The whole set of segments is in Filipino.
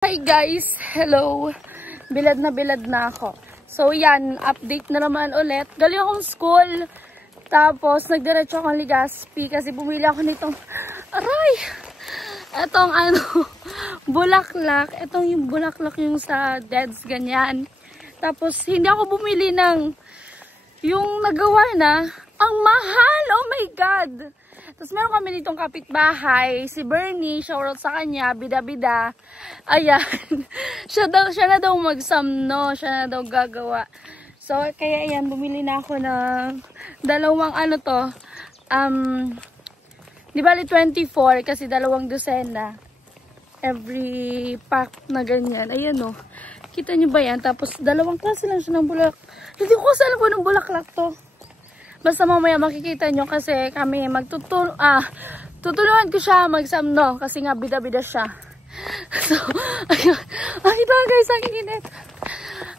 Hi guys! Hello! Bilad na ako. So yan, update na naman ulit. Galing akong school. Tapos nagdiretso akong Legazpi kasi bumili ako nitong aray! Etong bulaklak. Etong yung bulaklak yung sa Deads, ganyan. Tapos hindi ako bumili ng yung nagawa na. Ang mahal! Oh my God! Tapos meron kami ditong kapitbahay, si Bernie, shoutout sa kanya, bida-bida. Ayan, siya na daw magsamno, siya na daw gagawa. So, kaya ayan, bumili na ako ng dalawang di bali 24 kasi dalawang dosena. Every pack na ganyan. Ayan o, kita nyo ba yan? Tapos dalawang klase lang siya ng bulak. Hindi ko kasi alam ko ng bulaklak to. Basta mamaya makikita nyo kasi kami tutulungan ko siya magsamno kasi nga bida-bida siya. So, ayun. Nakita guys, ang init.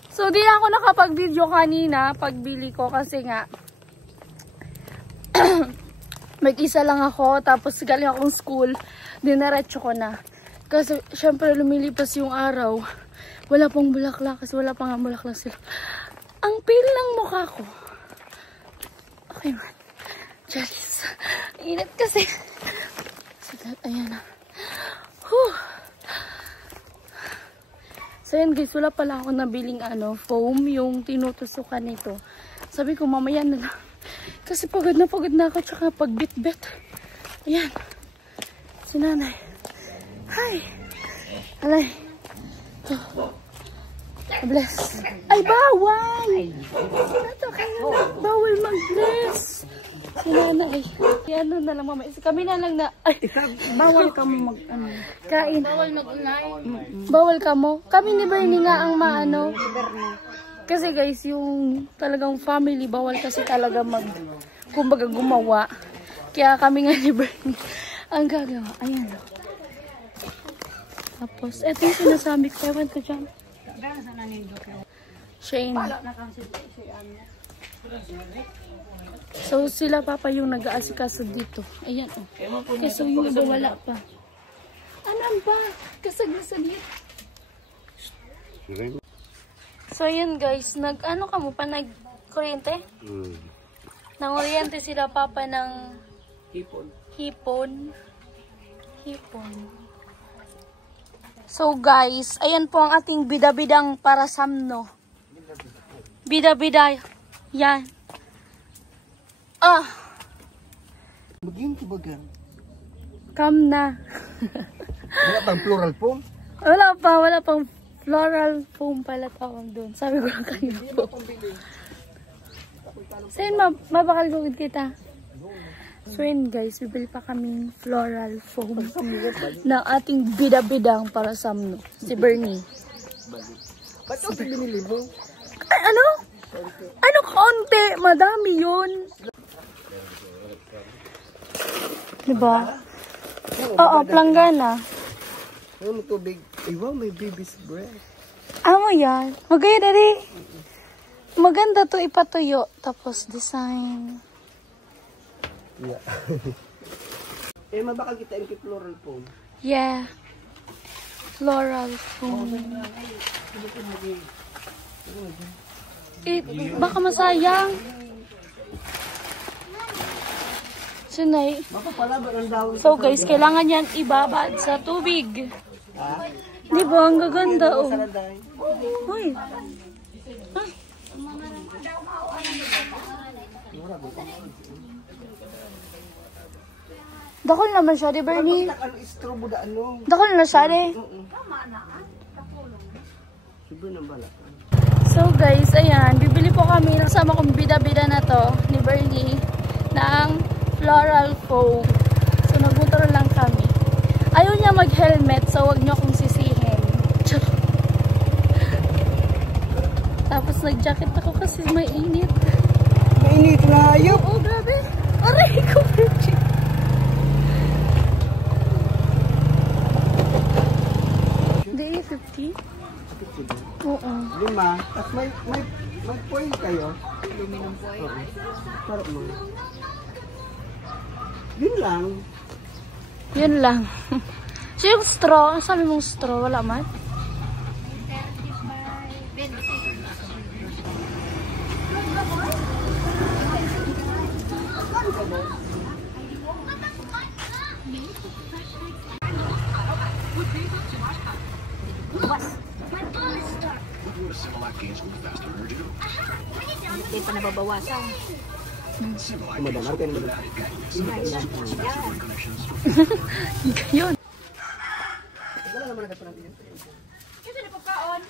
So, di ako nakapag-video kanina pagbili ko kasi nga mag-isa lang ako tapos galing akong school, dinaretso ko na. Kasi syempre lumilipas yung araw. Wala pang bulaklak kasi wala pang bulaklak sila. Ang pale ng mukha ko. Okay man. Charis. Init kasi. Ayan na. So yan guys, wala pala ako nabiling foam, yung tinutusukan nito. Sabi ko mamaya na lang. Kasi pagod na ako tsaka pagbit-bit. Ayan. Si nanay. Hi. Alay. Bless. Ay, bawal! Ito kayo. Bawal mag-bless. Si nanay. Ano na lang mama. Kami na lang na. Ay, bawal ka mo kain. Bawal mag-unay. Bawal ka mo. Kami ni Bernie nga ang maano. Kasi guys, yung talagang family, bawal kasi talaga kumbaga gumawa. Kaya kami nga ni Bernie ang gagawa. Ayan. Tapos, eto yung sinasabi ko. Ewan ko dyan. Shane. So sila papa yung nag-aasikaso dito. Ayan o. Kasi yung iba wala pa. Ano ba? Kasag-kasag yun. So ayan guys, nag-ano ka mo pa? Nag-kuryente? Nang-oriente sila papa ng hipon. So guys, ayan po ang ating bida-bidang para samno. Bida-bida. Yan. Maging kubagan. Come na. Wala pang floral foam? Wala pang floral foam pala tawag doon. Sabi ko lang kanina po. Saan mabakal gugid kita? So yun guys, bibili pa kaming floral foam ng ating bida-bidang para samno. Si Bernie. Ba't ito binili mo? Ay, ano? Ano kaunti? Madami yun. Diba? Oo, planggana. Ano tubig? Ay wow, may baby's breath. Amo yan. Magaya na rin. Maganda to ipatuyo. Tapos design. Yeah. Mabakal kita yung floral foam. Yeah. Floral foam. Baka masayang. Sunay. So guys, kailangan yan ibabad sa tubig. Di ba? Ang gaganda oh. Uy. Dakol naman siya, di Bernie? Dakol na siya, di? So guys, ayan, bibili po kami kasama kong bida-bida na to ni Bernie ng floral foam. So nagmotor lang kami. Ayaw niya mag-helmet, so wag niyo akong sisihin. Tapos nag-jacket ako kasi mainit. Mainit na ayaw. Oo, grabe. Aray ko, Bernie. Hindi, 50? Oo. 5. Tapos may foil kayo. Aluminum foil. Sarap mo. Yun lang. Yun lang. So yung straw, ang sabi mong straw, wala man? Hindi pa nababawasan. Kumadamar kayo naman. Yun. Wala naman agad pa natin yan. Kasi na pagkaon.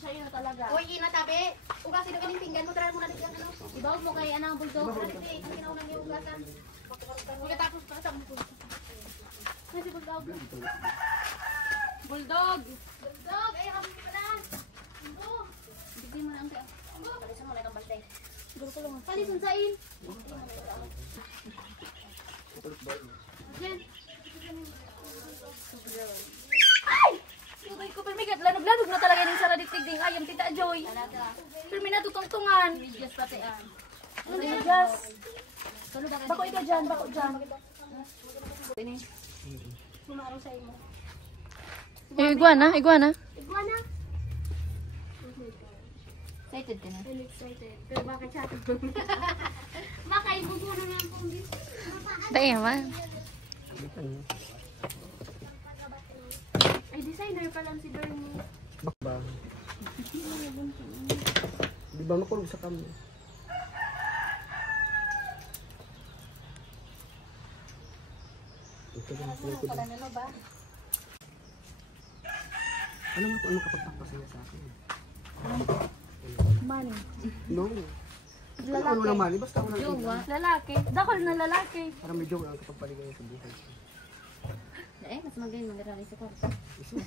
Siya yun na talaga. Uy, inatabi. Ugasin na kaning pinggan mo. Tara mo na dito. Ibawag mo kay anang bulldog. Ang kinaunang yung ugasan. Pagkatapos pa sa bulldog. Kasi bulldog. Bulldog. Bulldog. Ay, kami pa na. Bulldog. Bigyan mo na ang kaya. Palisan mo na kang balde. Siguro ko lang. Palisan sa in. Diyan. Ay! Subay ko, permigat. Lanog-lanog na talaga yung saraditig ding ayam, Tita Joy. Perminado tungtungan. Yes, patian. Ano din, Jas? Bako ikaw dyan, bako dyan. Ini. Sumaro sa imo. Iguana, iguana. Iguana. Excited ka na? I'm excited. Pero baka chat. Baka ibubuno na ang punggi. Dahil naman. Ay, designer pa lang si Bernie. Bakba. Di ba makulog sa kami? Ito lang sila ko din. Ano ba? Ano nga po ano kapag pakpasaya sa akin? Money. No. Ano lang mali, basta ako lang. Jowa. Lalaki. Dakol na lalaki. Parang may joke lang kapag paligay sa buhay. Eh, mas magaling mag-arali sa kwarto. Isus.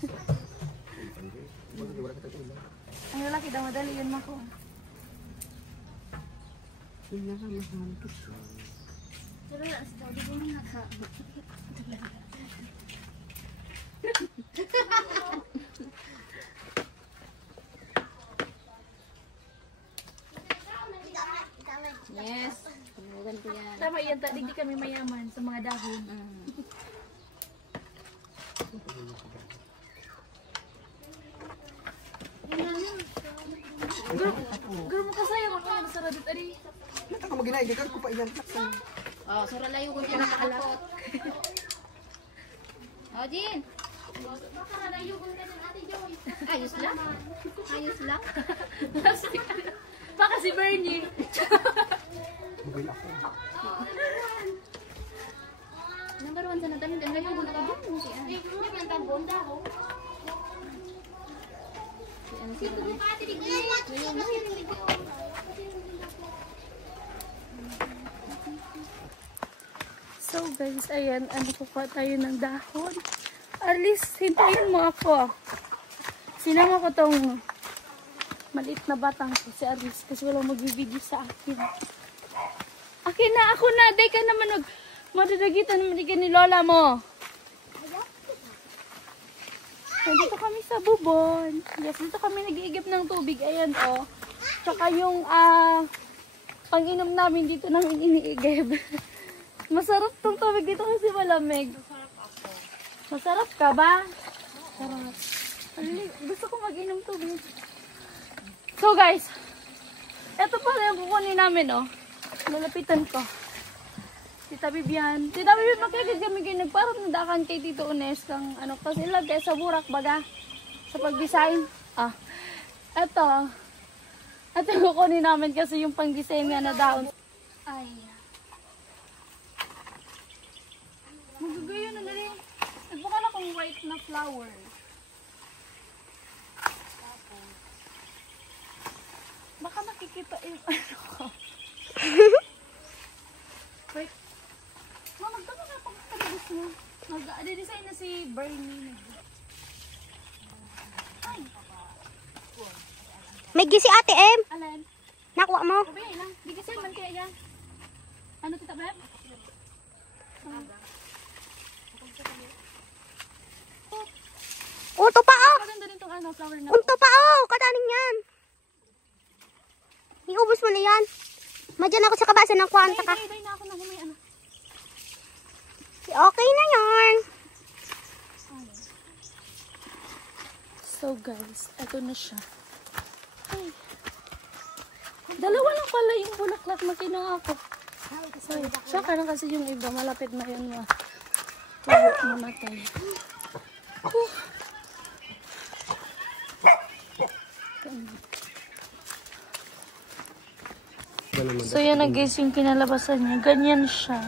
Wala kita ulo. Ang lalaki daw madali yun mako. Yun na lang, mahal ko siya. Pero wala sa tao, di ko man naka. Yes. Pinawagan ko yan. Tama yan, di kami mayaman sa mga dahon. Garo mo kasayang ako yan sa radit ari. Nata ka maginay, di ka ko pa ilan. Oh, sura layo ko siya nakakalapot. Oh, Jin. Baka nalayo ko ka ng Ate Joy. Ayos lang. Ayos lang. Baka si Bernie. Mabay ako. Number 1 sa natanong. Ang layo ko na ka dyan. Si Anne. Hindi ko nang bonda ho. Si Anne si Rudy. So guys, ayan, kukuha tayo ng dahon. At least, hintayin mo ako. Sinama ko tong maliit na batang ko si Alice kasi walang magbibigay sa akin. Akin na, ako na. Day ka naman madadagitan naman ni Lola mo. Nandito kami sa bubon. Yes, dito kami nag-iigib ng tubig. Ayan o. Tsaka yung pang-inom namin dito namin iniigib. Masarap tong tubig dito kasi malamig. Masarap ka ba? Sarap. Gusto ko mag-inom tubig. So guys, eto pala yung kukunin namin oh. Lalapitan ko. Tita Bibian. Tita Bibian, makikid kami kayo. Nagparang nadakan kay Tito Unes kang ano. Kasi ilagay sa burak baga. Sa pag-design. Eto. Ito kukunin namin kasi yung pang-design nga na daon. Ay. Magagayo na na rin. Nagbuka na kong white na flower. Baka nakikita yung ano ko. Wait. Magdama na pang kalabos mo. Mag-design na si Bernie. Ay. May gisi Ate M. Alin? Nakuha mo. Sabi lang. Di kasi man kaya yan. Ano Tita Beb? Unto pa oh. Maganda rin tong ano, flower na. Unto pa oh. Kadaning yan. Iubos mo na yan. Madyan ako sa kabasa ng kwanta ka. Day na ako na humay ano. Okay na yan. So guys, ito na siya. Dalawa lang pala yung bulaklak na kinuha ko. So, saka na kasi yung iba. Malapit na yun mamatay. So, yan na guys yung kinalabasan niya. Ganyan siya.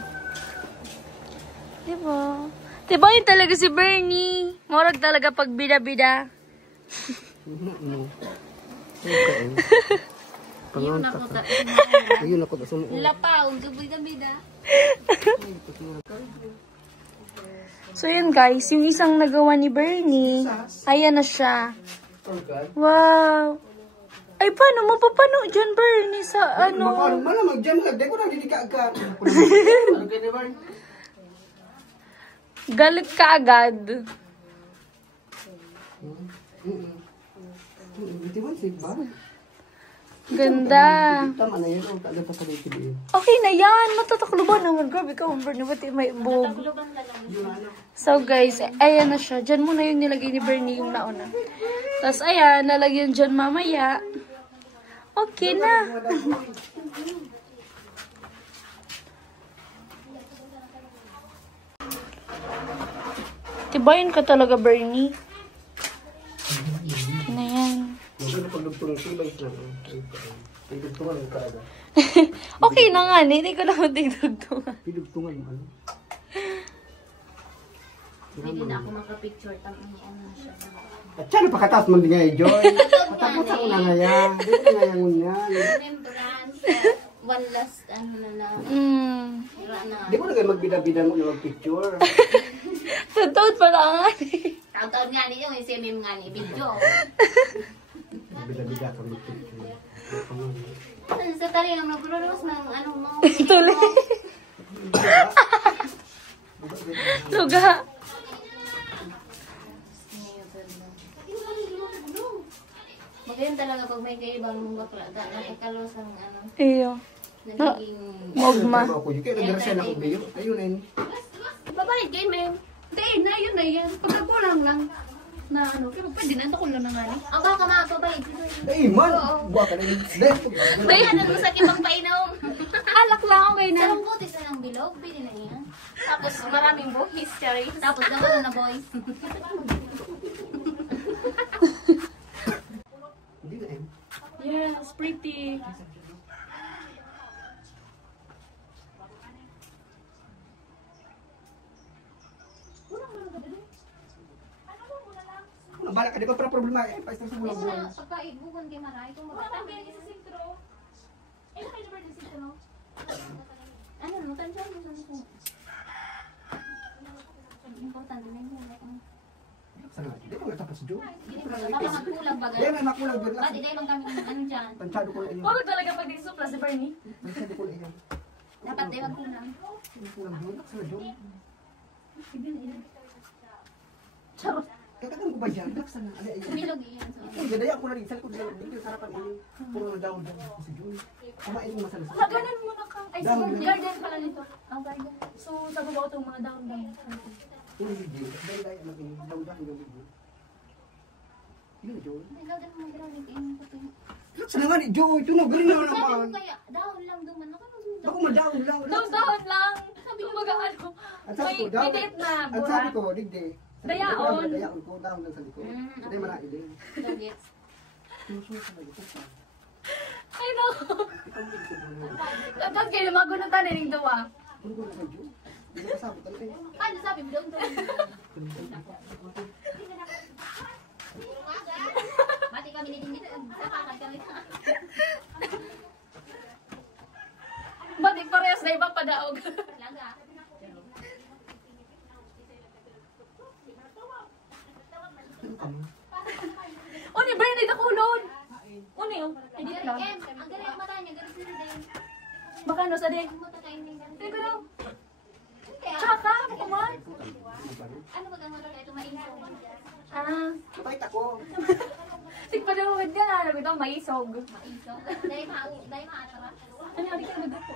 Diba? Diba yun talaga si Bernie? Morag talaga pag bida-bida. Yun ako ta. Ayun ako gusto mo. Lapaw, bida-bida. So yun guys, yung isang nagawa ni Bernie, ayan na siya. Wow! Ay, paano? Mapapano dyan, Bernie, sa ano? Paano malamang dyan lang? Di ko na didika-agad. Galit ka agad. Hindi mo, si Barry. Ganda. Tama na yun. Tagal pa sa likid. Okay na yan. Matatakluban naman. Grabe ka, Bernie. Ba't may bug? So guys, ayan na siya. Diyan muna yung nilagay ni Bernie yung nauna. Tapos ayan, nalagyan dyan mamaya. Okay na. Tibayin ka talaga, Bernie. Okay na yan. Okay na nga, hindi ko lang tigdugtungan. Pidugtungan mo ano? Hindi na ako makapicture. Tama na siya. At siya napakataas man din niya eh, Joy. Patapos ako na ngayon. Hindi ko na ngayon yan. Remembrance. One last, ano na lang. Na. Di ko na kayo magbida-bida mo yung picture. Totoo pala nga Taon-taon nga niyo, may semim nga ni video. Magbida-bida ka mag-picture. Sa tali ang nagululos ng ano mo. Tuloy. Tuga. Magayon talaga pag may kaibang bakla. Nakakalos ang ano. Iyo. Nagiging... Mogma. Ako yung kaya nag-rasa na akong bayo. Ayun na yun. Babayad kayo, ma'am. Hindi, na yun na yan. Pagkakulang lang. Na ano, pero pwede na ito kulang na nga ni. Ang baka makapabayad. Eh, man! Buwa ka na yun. Bayanan mo sa kibang painom. Alak lang okay na. Sarang butis na ng bilog, pili na yan. Tapos maraming boys, cherry. Tapos naman na boys. Hindi na eh. Yes, pretty. Bala ka, di ba para problema eh. Paisang sa bulang buwan. Pagkaibugan kay Maray, kung makatanggal sa sintro. Eh, kayo ba sa sintro? Ano, tansyan mo sa sintro. Importante na yun. Sana, di ko nga tapos Joy. Baka magkulang baga. Di, may makulang doon lang. Pati kayo lang kami ano dyan. Tansyado ko na iyon. Puro talaga pag nagsupla si Bernie. Tansyado ko na iyon. Dapat kayo magkulang. Kulang doon. Sana Joy. Charot. Kakatang ko ba yan? Sana, ano iyon. Bilog iyan. Uy, gadaya ako na rin. Saan ko dito sa harapan iyon. Puro na down down. Si Joy. Kumain mo masala sa Haganan mo na kang... Ay, sa garden pala nito. Ang garden. So, sa baba ko itong mga down-down. Uy, hindi. Dahil maging down down yung video. Yun, Joy. Ikaw din mo grabe kayo. Sana nga ni Joy. Tunog rin na Sabi naman. mo kaya, dahon lang duman. Bako ma-down lang. Down-down lang. Sabi ko baga ano. Ang sabi ko, May down. date na, Ang Bora. sabi ko, digdi. Dayaon. Dayaon ko, down lang sa likod. Hindi man nailin. Nuggets. Ay, no. Kapag kayo magunutan na rin dawa. Ano ko na Joy? Hindi ka sabi talaga yun. Ano sabi mo doon? Mati kami ni Dingit. Nakakat kami. Ba't parehas na ibang padaog? Laga. Uni, Bernie, nakulon. Uni, oh. Edit lang. Ang galing ang mata niya. Galing sila din. Baka ano sa din. Ang mata kayo niya. Hindi ko daw. Tsaka, kuman. Ano ba ang mata kayo? Ito mainso. Ah. Mabait ako. Tigpa daw agad yan. Alam ito, maisog. Mainso. Dahil maatara. Ano, hindi ka nagdapo.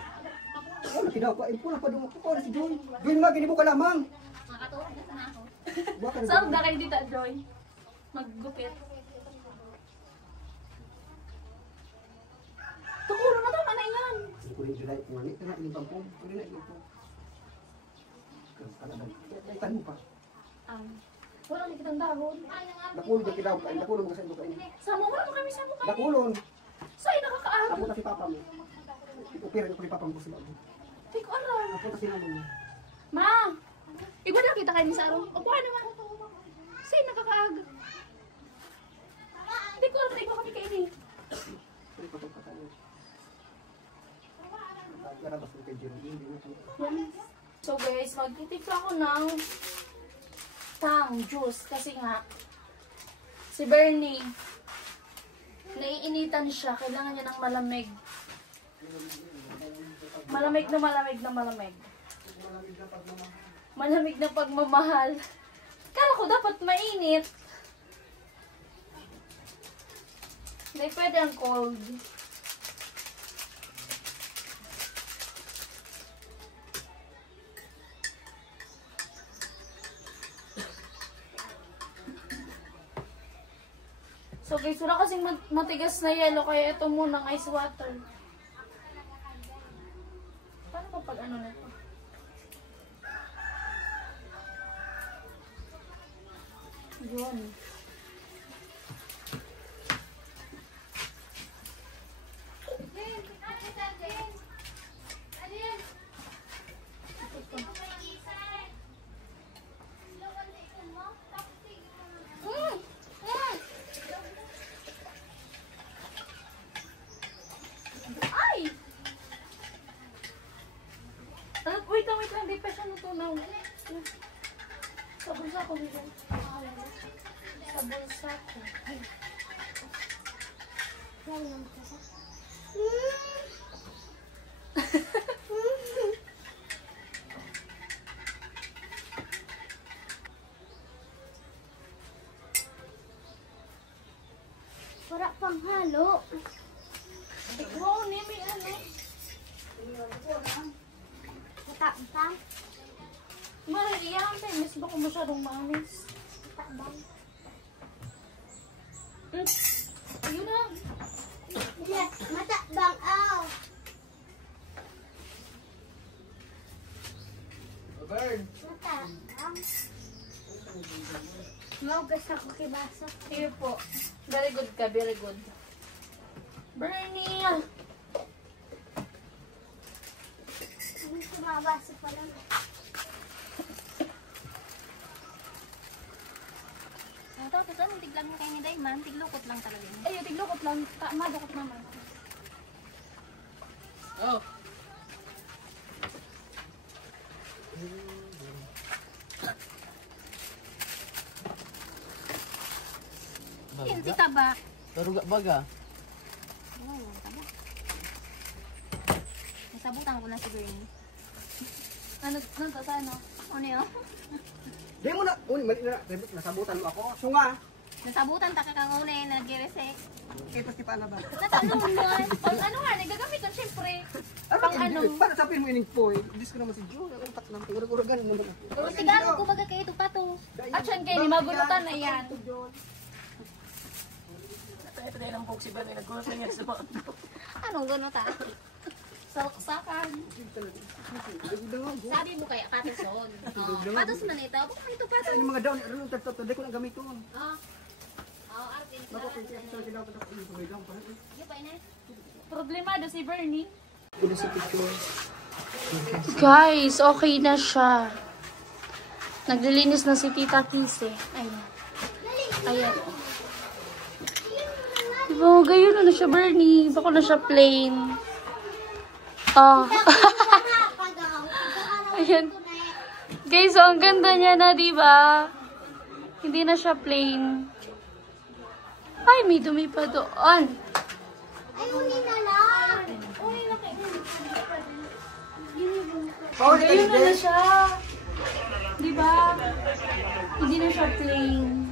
Ano, kinakain ko na pa doon ako na si Joy. Joy nga, ginibo ka lamang. Makatulog na sana ako. Buwa ka na Saan Joy. na kayo dito, Joy? Maggupit. Tukulon Ilay ko ngani kana ini pampong. Ilay ko. Kaitan mo pa. Wala na kitang dahon. Nakulon ka kidaw, nakulon mo sa imo kain. Sama mo na kami sa mukha. Nakulon. Sa'yo nakakaag. Ako ta si papa mo. Ipupira ko ni papa mo sila. Hindi ko alam. Ako ta sila mo. Ma! Iba na kita kayo ni sa araw. O, kuha naman. Sa'yo nakakaag. Hindi ko alam. Iba kami kainin. So guys, magtitipla ako ng tang juice kasi nga si Bernie naiinitan siya, kailangan niya ng malamig. Malamig na malamig na malamig. Malamig na pagmamahal. Kala ko dapat mainit. Hindi pwede ang cold. So guys, wala kasing matigas na yelo, kaya ito muna ng ice water. Paano pa pag ano na ito? Yun. Wait lang, di pa siya natunaw. Sa bulsa ko, dito. Sa bulsa ko. Wala pang halo. Wow, nimi ano? Matapang. Mariyan, miss ba kung masyadong manis? Matapang. Ayun na. Yes, matapang. Aw. Bird. Matapang. Maugas ako kibasa. Sige po. Very good ka, very good. Bernie! Hindi ko mabasa pa lang. Ito, tiglang mo kayo ni Dayman. Tiglukot lang talaga yun. Ay, tiglukot lang. Madukot naman. Oh. Yan, si Taba. Taruga baga. Oo, Taba. Nasabutan ko na si Bernie. Ano sa ano? Ano yun? Di mo na, mali na, nasabutan mo ako. Sunga. Nasabutan ta kang una yung nag-resek. Eh, pasti pa na ba? Natanong doon. Pang ano nga, nagagamit nun syempre. Pang ano? Para sabihin mo ining po eh. Dis ko naman si Joe. Ang utak naman. Urag-uragan naman. Sigaro ko baga kayo ito pa to. At yan kayo, magulutan na yan. Ito na ilang box si Bani. Nagkulas na yan sa mga. Anong gano'n ta? Salaksakan. Sabi mo kaya patuson. Patus man ito. Bakit ito patus? Yung mga daw, hindi ko na gamit ko. Artin. Yung pa ina. Problemado si Bernie. Ito sa picture. Guys, okay na siya. Naglilinis na si Tita Kise. Ayan. Ayan. Diba, gayon na siya, Bernie. Bako na siya plain. Oh. Ayan. Guys, so, ang ganda niya na, diba? Hindi na siya plain. Ay, may dumi pa doon. Ay, uli na lang. Gayon na siya. Diba? Hindi na siya plain.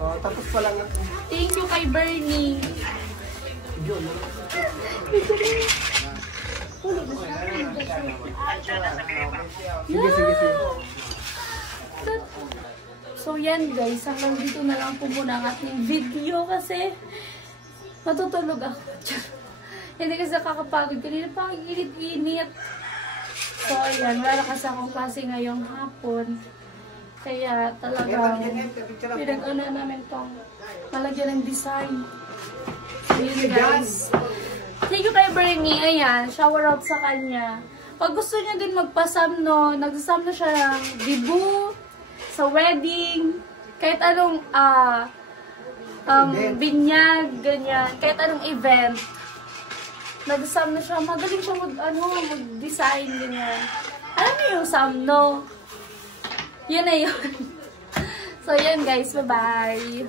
Oh, tapos pa lang ako. Thank you kay Bernie. Sige, sige, sige. So yan guys, hanggang dito na lang po muna ang ating video kasi Matutulog ako. Hindi kasi nakakapagod. Kanina pa ang init-init. So, ayan. Wala kasi akong klase ngayong hapon. Kaya talagang pinag-ano namin tong malagyan ng design. So, yun guys. Thank you kay Bernie. Ayan. Shower out sa kanya. Pag gusto niya din magpasamno, nagsasamno siya ng dibu, sa wedding, kahit anong binyag, ganyan, kahit anong event. Nagsamno siya, magaling siya mag-design, ganyan. Alam niyo yung samno? Yun na yun. So, yun guys, bye-bye.